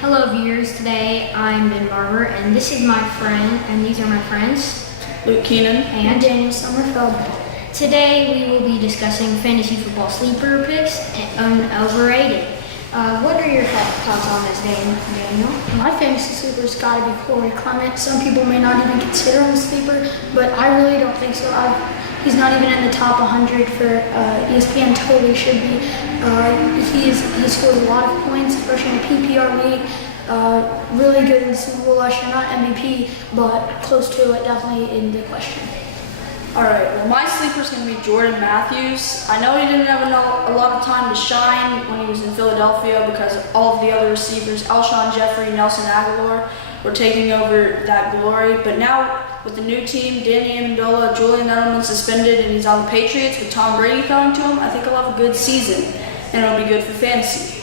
Hello viewers, today I'm Ben Barber and this is my friend, and these are my friends, Luke Keenan and Daniel Sommerfeld. Today we will be discussing fantasy football sleeper picks and overrated. What are your thoughts on this, Daniel? My fantasy sleeper's got to be Corey Clement. Some people may not even consider him a sleeper, but I really don't think so. He's not even in the top 100 for ESPN. Totally should be. He scores a lot of points, especially in the PPR league. Really good in the Super Bowl last year, not MVP, but close to it, definitely in the question. Alright, well my sleeper's going to be Jordan Matthews. I know he didn't have a lot of time to shine when he was in Philadelphia because all of the other receivers, Alshon Jeffrey, Nelson Aguilar, were taking over that glory. But now with the new team, Danny Amendola, Julian Edelman suspended, and he's on the Patriots with Tom Brady throwing to him, I think he'll have a good season, and it'll be good for fantasy.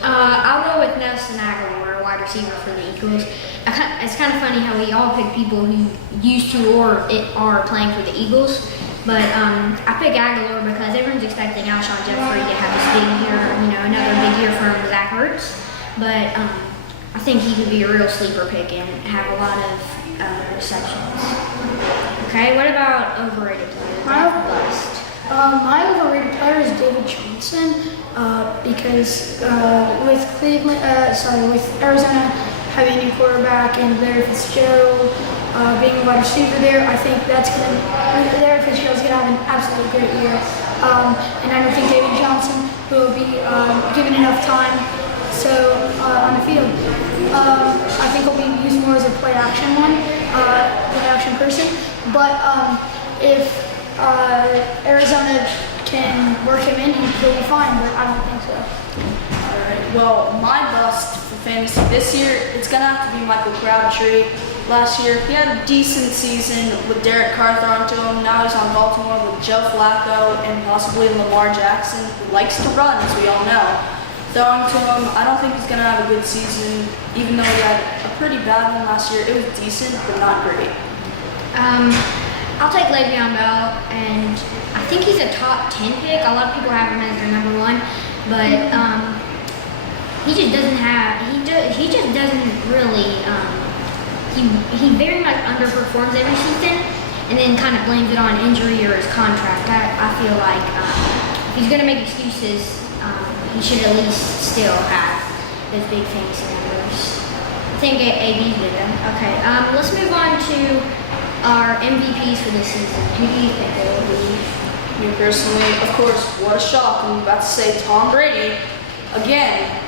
I'll go with Nelson Aguilar, wide receiver for the Eagles. It's kind of funny how we all pick people who used to or are playing for the Eagles, but I pick Aguilar because everyone's expecting Alshon Jeffrey to have this big year, another big year from Zach Ertz. But I think he could be a real sleeper pick and have a lot of receptions. Okay, what about overrated players? My overrated player is David Johnson because with Arizona having a new quarterback and Larry Fitzgerald being a wide receiver there, I think Larry Fitzgerald's going to have an absolutely great year. And I don't think David Johnson will be given enough time on the field. I think he'll be used more as a play action person. But if Arizona can work him in, he'll be fine, but I don't think so. Alright, well my bust for fantasy this year, it's going to have to be Michael Crabtree. Last year, he had a decent season with Derek Carr throwing to him. Now he's on Baltimore with Joe Flacco and possibly Lamar Jackson, who likes to run, as we all know. Throwing to him, I don't think he's going to have a good season, even though he had a pretty bad one last year. It was decent, but not great. I'll take Le'Veon Bell, and I think he's a top 10 pick. A lot of people have him as their number one, but he just doesn't really. He very much underperforms every season, and then kind of blames it on injury or his contract. I feel like if he's going to make excuses, he should at least still have those big fantasy numbers. I think AB's with them. Okay, let's move on to our MVPs for this season. Who do you think they will be? Me personally, of course, what a shock. I'm about to say Tom Brady. Again,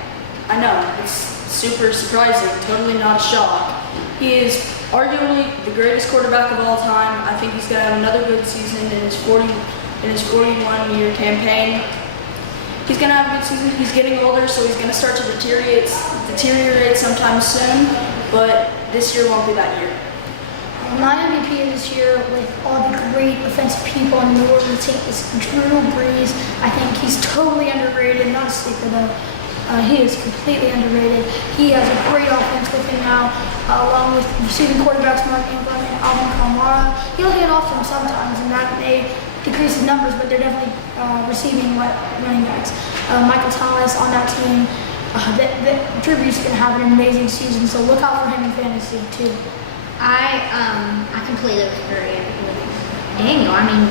I know, it's super surprising, totally not a shock. He is arguably the greatest quarterback of all time. I think he's going to have another good season in his 41-year campaign. He's going to have a good season. He's getting older, so he's going to start to deteriorate sometime soon, but this year won't be that year. My MVP this year, with all the great offensive people in New Orleans, is Drew Brees. I think he's totally underrated, not a sleeper though. He is completely underrated. He has a great offense with him now, along with receiving quarterbacks Mark Ingram and Alvin Kamara. He'll hand off to him sometimes, and that may decrease his numbers, but they're definitely receiving running backs. Michael Thomas on that team. Drew Brees is going to have an amazing season, so look out for him in fantasy too. I completely agree with Daniel. I mean,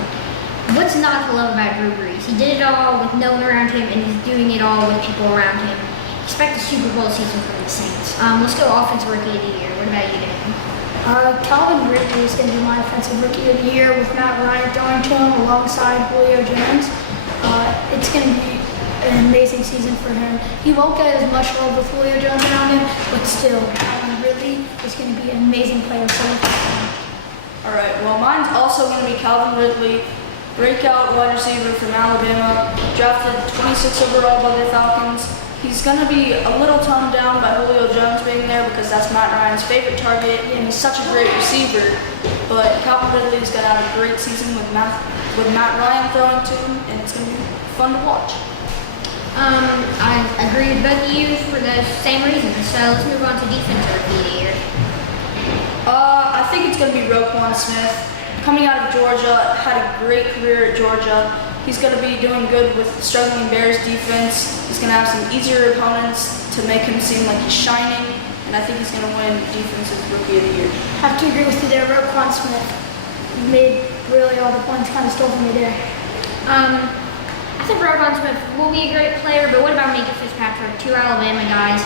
what's not to love about Drew Brees? He did it all with no one around him, and he's doing it all with people around him. Expect a Super Bowl season from the Saints. Let's go offensive rookie of the year. What about you, Daniel? Calvin Ridley is going to be my offensive rookie of the year with Matt Ryan throwing to him alongside Julio Jones. It's going to be an amazing season for him. He won't get as much love with Julio Jones around him, but still, Calvin Ridley is going to be an amazing player. Alright, well mine's also going to be Calvin Ridley, breakout wide receiver from Alabama, drafted 26 overall by the Falcons. He's going to be a little toned down by Julio Jones being there because that's Matt Ryan's favorite target, and he's such a great receiver. But Calvin Ridley is going to have a great season with Matt Ryan throwing to him, and it's going to be fun to watch. I agree with both of you for the same reasons. So let's move on to defensive rookie of the year. I think it's going to be Roquan Smith. Coming out of Georgia, had a great career at Georgia. He's going to be doing good with the struggling Bears defense. He's going to have some easier opponents to make him seem like he's shining, and I think he's going to win Defensive Rookie of the Year. I have to agree with you there. Roquan Smith made really all the points, kind of stole from me there. I think Roquan Smith will be a great player, but what about Mika Fitzpatrick? Two Alabama guys.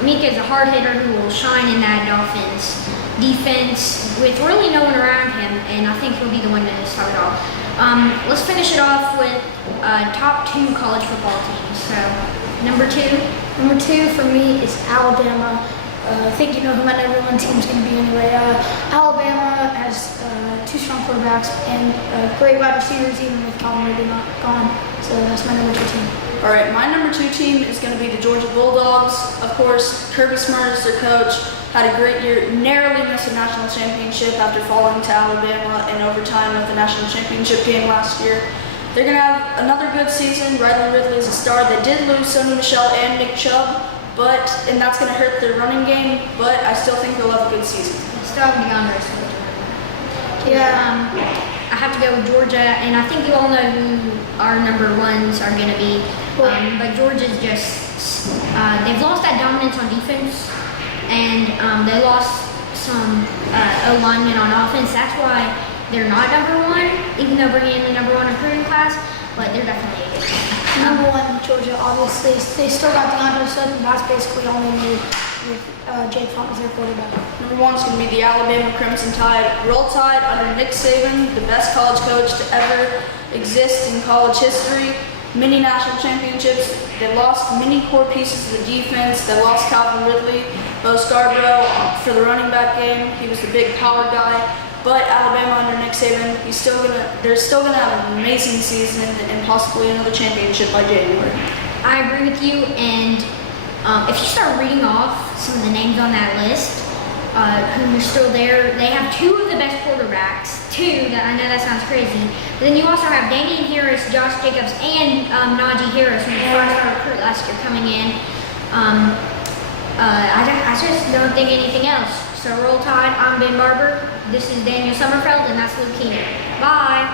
Mika is a hard hitter who will shine in that Dolphins defense with really no one around him, and I think he'll be the one to start it off. Let's finish it off with top 2 college football teams. So, number 2. Number 2 for me is Alabama. I think you know who my number 1 team is going to be anyway. Alabama has 2 strong quarterbacks and great wide receivers, even with Calvin Ridley not gone. So that's my number 2 team. All right, my number 2 team is going to be the Georgia Bulldogs. Of course, Kirby Smart is their coach. Had a great year, narrowly missed a national championship after falling to Alabama in overtime with the national championship game last year. They're going to have another good season. Riley Ridley is a star. They did lose Sony Michel and Nick Chubb, and that's going to hurt their running game, but I still think they'll have a good season. Still have DeAndre Swift. Yeah. I have to go with Georgia, and I think you all know who our number 1s are going to be. But Georgia's just, they've lost that dominance on defense, and they lost some O-linemen on offense. That's why they're not number 1, even though bringing in the number 1 recruiting class, but they're definitely a good team. Number 1, Georgia, obviously. They still got DeAndre Swift, and that's basically all they need with Jake Fromm as their quarterback. Number 1 is going to be the Alabama Crimson Tide. Roll Tide under Nick Saban, the best college coach to ever exist in college history. Many national championships. They lost many core pieces of the defense. They lost Calvin Ridley, Bo Scarborough for the running back game. He was the big power guy. But Alabama under Nick Saban, they're still gonna have an amazing season and possibly another championship by January. I agree with you, and if you start reading off some of the names on that list, who are still there, they have 2 of the best quarterbacks. 2, that I know that sounds crazy. But then you also have Damian Harris, Josh Jacobs, and Najee Harris, who was the 5-star recruit last year coming in. I just don't think anything else. So roll Tide. I'm Ben Barber. This is Daniel Summerfeld, and that's Luke Keenan. Bye.